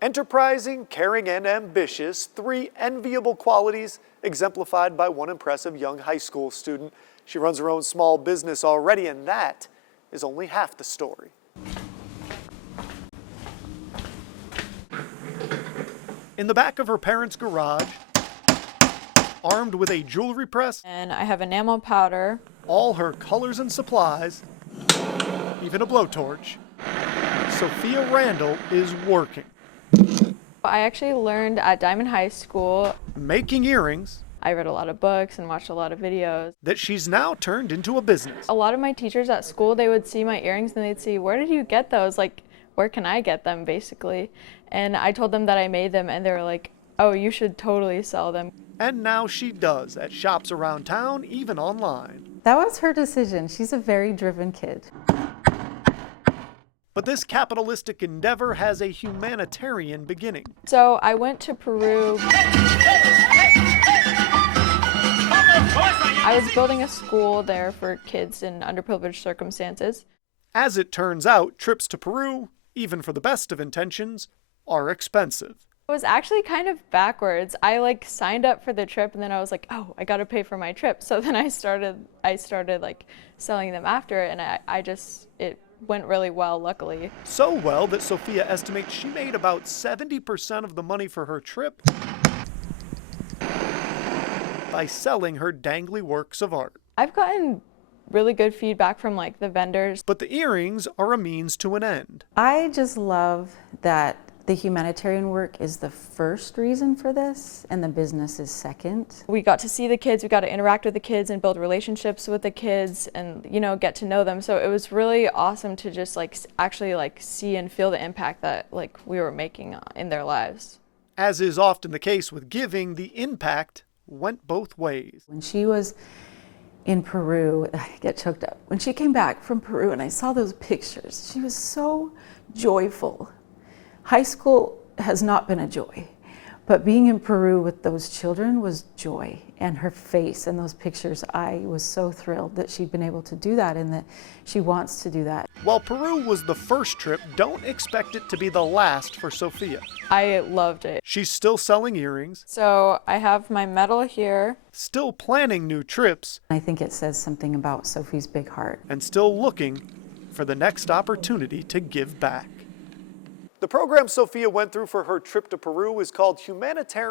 Enterprising, caring, and ambitious, three enviable qualities exemplified by one impressive young high school student. She runs her own small business already, and that is only half the story. In the back of her parents' garage, armed with a jewelry press, and I have enamel powder, all her colors and supplies, even a blowtorch, Sophia Randall is working. I actually learned at Diamond High School. Making earrings. I read a lot of books and watched a lot of videos. That she's now turned into a business. A lot of my teachers at school, they would see my earrings and they'd see, where did you get those? Like, where can I get them, basically? And I told them that I made them and they were like, oh, you should totally sell them. And now she does at shops around town, even online. That was her decision. She's a very driven kid. But this capitalistic endeavor has a humanitarian beginning. So I went to Peru. I was building a school there for kids in underprivileged circumstances. As it turns out, trips to Peru, even for the best of intentions, are expensive. It was actually kind of backwards. I signed up for the trip and then I was like, oh, I gotta pay for my trip. So then I started selling them after it, and it went really well, luckily. So well that Sophia estimates she made about 70% of the money for her trip by selling her dangly works of art. I've gotten really good feedback from the vendors. But the earrings are a means to an end. I just love that the humanitarian work is the first reason for this, and the business is second. We got to see the kids, we got to interact with the kids and build relationships with the kids and, get to know them. So it was really awesome to just actually see and feel the impact that we were making in their lives. As is often the case with giving, the impact went both ways. When she was in Peru, I get choked up. When she came back from Peru and I saw those pictures, she was so joyful. High school has not been a joy, but being in Peru with those children was joy. And her face and those pictures, I was so thrilled that she'd been able to do that and that she wants to do that. While Peru was the first trip, don't expect it to be the last for Sophia. I loved it. She's still selling earrings. So I have my medal here. Still planning new trips. I think it says something about Sophie's big heart. And still looking for the next opportunity to give back. The program Sophia went through for her trip to Peru is called Humanitarian